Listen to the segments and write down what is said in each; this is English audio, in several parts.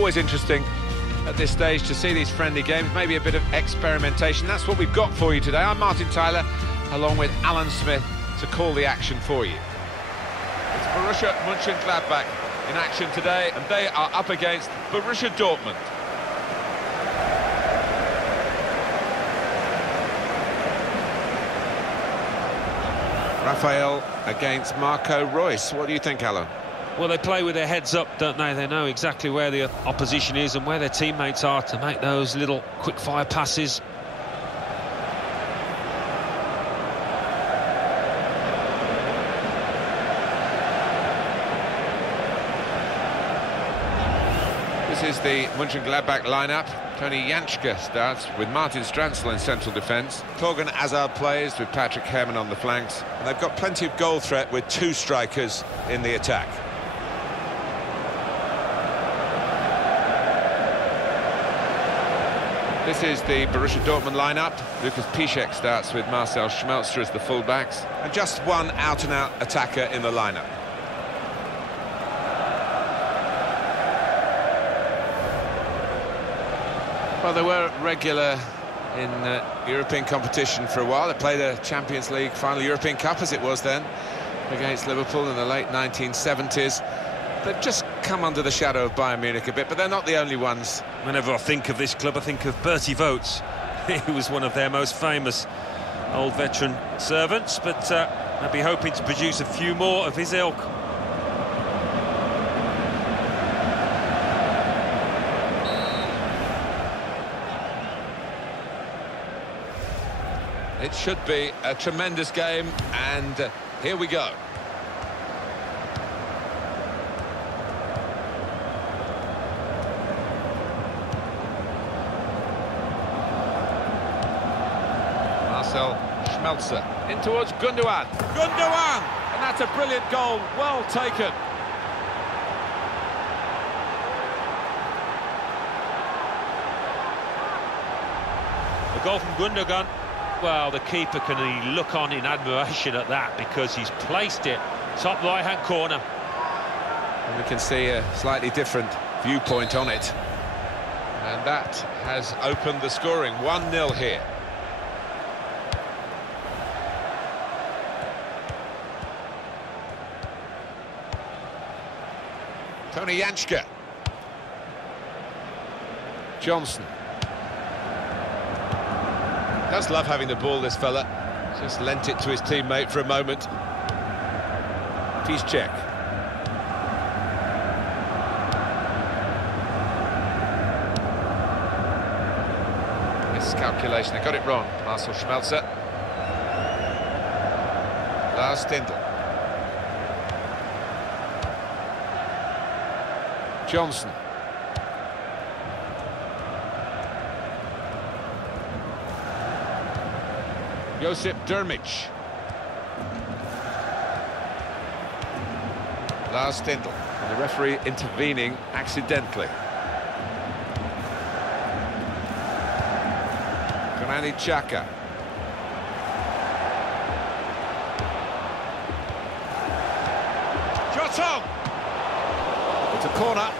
always interesting at this stage to see these friendly games, maybe a bit of experimentation. That's what we've got for you today. I'm Martin Tyler, along with Alan Smith, to call the action for you. It's Borussia Mönchengladbach in action today, and they are up against Borussia Dortmund. Rafael against Marco Reus. What do you think, Alan? Well, they play with their heads up, don't they? They know exactly where the opposition is and where their teammates are to make those little quick-fire passes. This is the Mönchengladbach lineup. Tony Janschke starts with Martin Stranzl in central defence. Thorgan Hazard plays with Patrick Herrmann on the flanks. And they've got plenty of goal threat with two strikers in the attack. This is the Borussia Dortmund lineup. Lukas Piszczek starts with Marcel Schmelzer as the fullbacks. And just one out-and-out attacker in the lineup. Well, they were regular in European competition for a while. They played a Champions League final, European Cup as it was then, against Liverpool in the late 1970s. They've just come under the shadow of Bayern Munich a bit, but they're not the only ones. Whenever I think of this club, I think of Bertie Vogts. He was one of their most famous old veteran servants, but I'd be hoping to produce a few more of his ilk. It should be a tremendous game, and here we go. Marcel Schmelzer in towards Gundogan. Gundogan! And that's a brilliant goal, well taken. A goal from Gundogan. Well, the keeper can only look on in admiration at that because he's placed it top right-hand corner. And we can see a slightly different viewpoint on it. And that has opened the scoring. 1-0 here. Tony Janschke. Johnson. Does love having the ball, this fella. Just lent it to his teammate for a moment. Piszczek. Miscalculation, they got it wrong. Marcel Schmelzer. Lars Stindl. Johnson. Josip Drmić. Lars Stindl. And the referee intervening accidentally. Granit Xhaka. Shot on! It's a corner.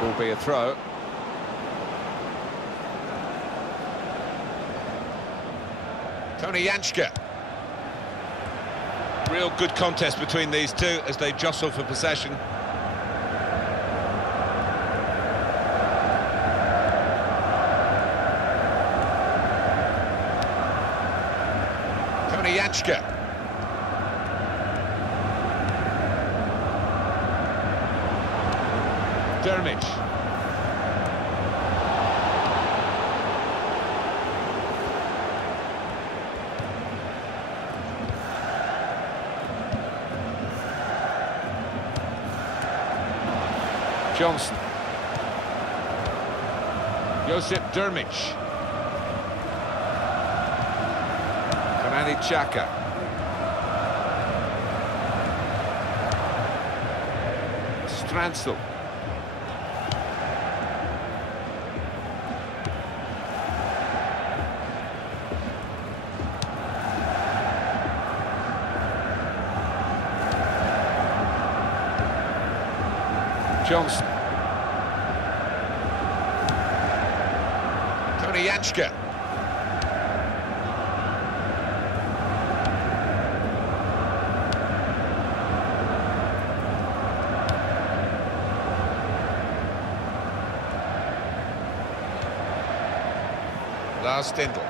Will be a throw. Tony Janschke. Real good contest between these two as they jostle for possession. Tony Janschke. Drmić. Johnson. Josip Drmić. Granit Xhaka. Stranzl. Johnson. Tony Janschke. Lars Stindl.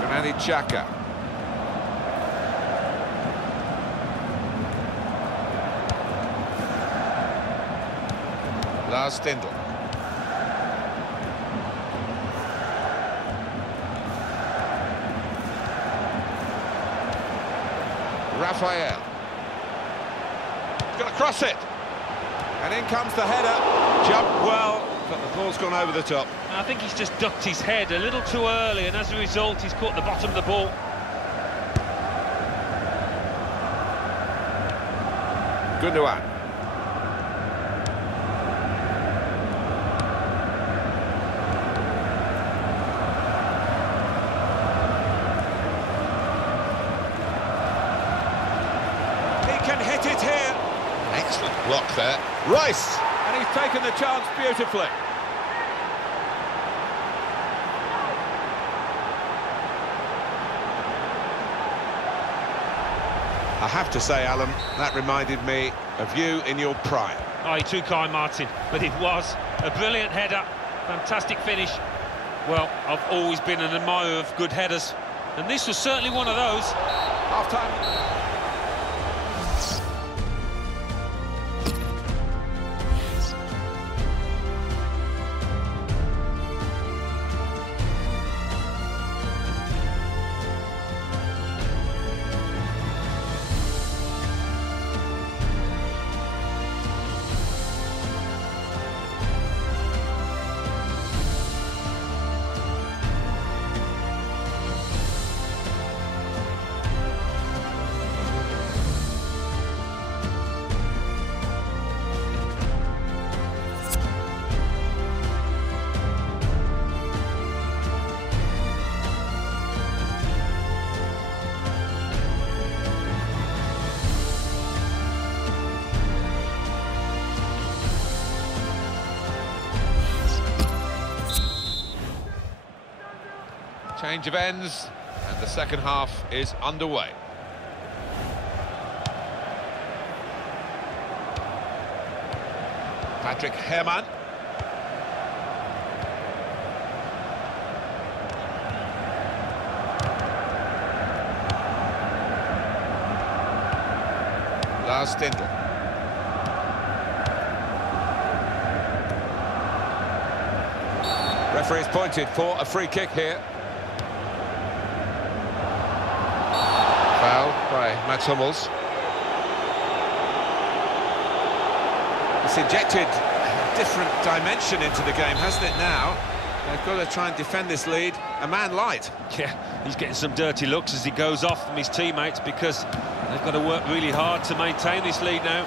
Granit Xhaka. Lars Stindl. Raphael. He's got to cross it. And in comes the header. Jumped well, but the ball's gone over the top. I think he's just ducked his head a little too early, and as a result, he's caught the bottom of the ball. Gundogan. Can hit it here. Excellent block there. Rice! And he's taken the chance beautifully. I have to say, Alan, that reminded me of you in your prime. Oh, you're too kind, Martin, but it was a brilliant header, fantastic finish. Well, I've always been an admirer of good headers, and this was certainly one of those. Half-time. Change of ends, and the second half is underway. Patrick Herrmann. Lars Stindl. Referee's pointed for a free kick here. Foul by Mats Hummels. It's injected a different dimension into the game, hasn't it now? They've got to try and defend this lead. A man light. Yeah, he's getting some dirty looks as he goes off from his teammates because they've got to work really hard to maintain this lead now.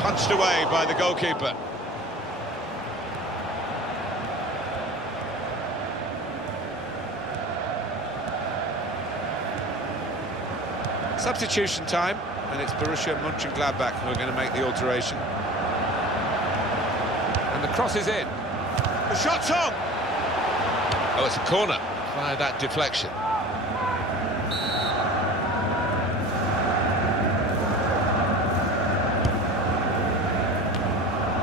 Punched away by the goalkeeper. Substitution time, and it's Borussia Mönchengladbach who are going to make the alteration. And the cross is in. The shot's on! Oh, it's a corner via that deflection.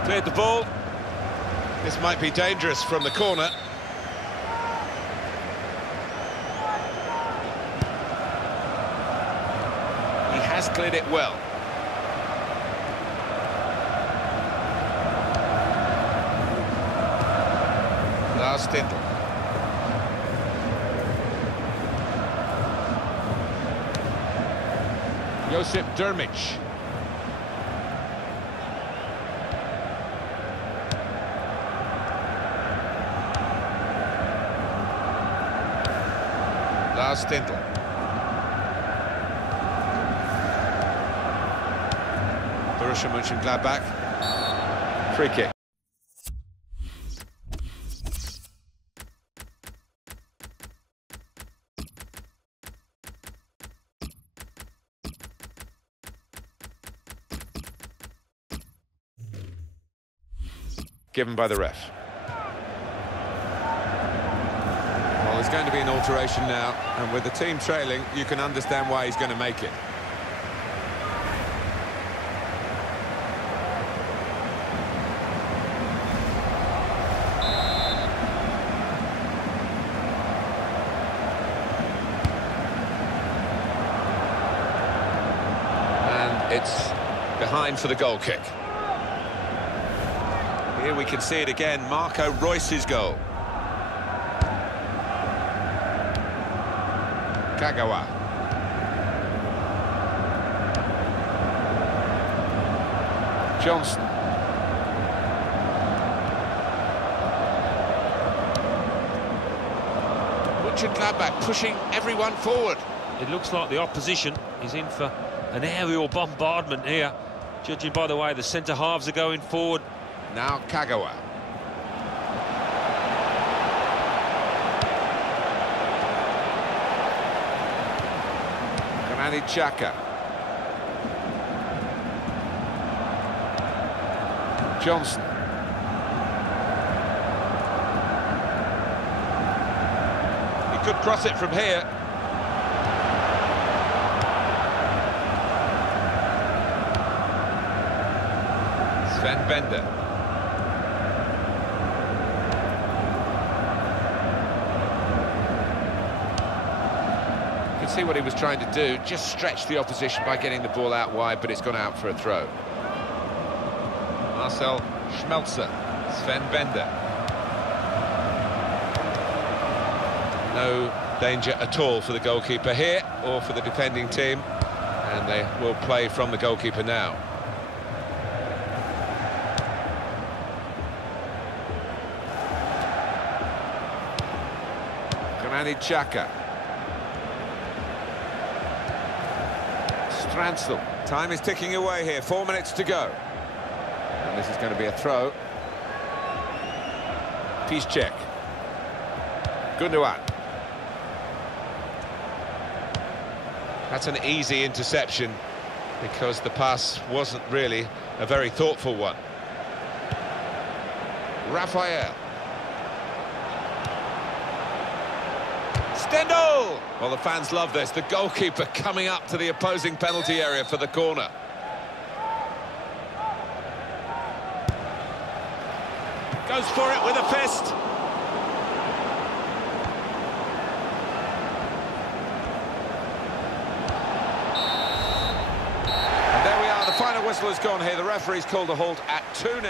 Cleared the ball. This might be dangerous from the corner. Has cleared it well. Lars Stindl. Josip Drmić. Lars Stindl. Borussia Mönchengladbach. Free kick. given by the ref. Well, there's going to be an alteration now, and with the team trailing, you can understand why he's going to make it. And it's behind for the goal kick. Here we can see it again, Marco Reus's goal. Kagawa. Johnson. Mönchengladbach pushing everyone forward. It looks like the opposition is in for an aerial bombardment here, judging by the way the centre-halves are going forward. Now Kagawa. Chaka. Johnson. He could cross it from here. Sven Bender. See what he was trying to do, just stretch the opposition by getting the ball out wide, but it's gone out for a throw. Marcel Schmelzer, Sven Bender. No danger at all for the goalkeeper here, or for the defending team, and they will play from the goalkeeper now. Chaka. Stransel. Time is ticking away here, 4 minutes to go. And this is going to be a throw. Piszczek. Gundogan. That's an easy interception, because the pass wasn't really a very thoughtful one. Raphael. Stendel! Well, the fans love this. The goalkeeper coming up to the opposing penalty area for the corner. Goes for it with a fist. And there we are. The final whistle has gone here. The referee's called a halt at 2-0.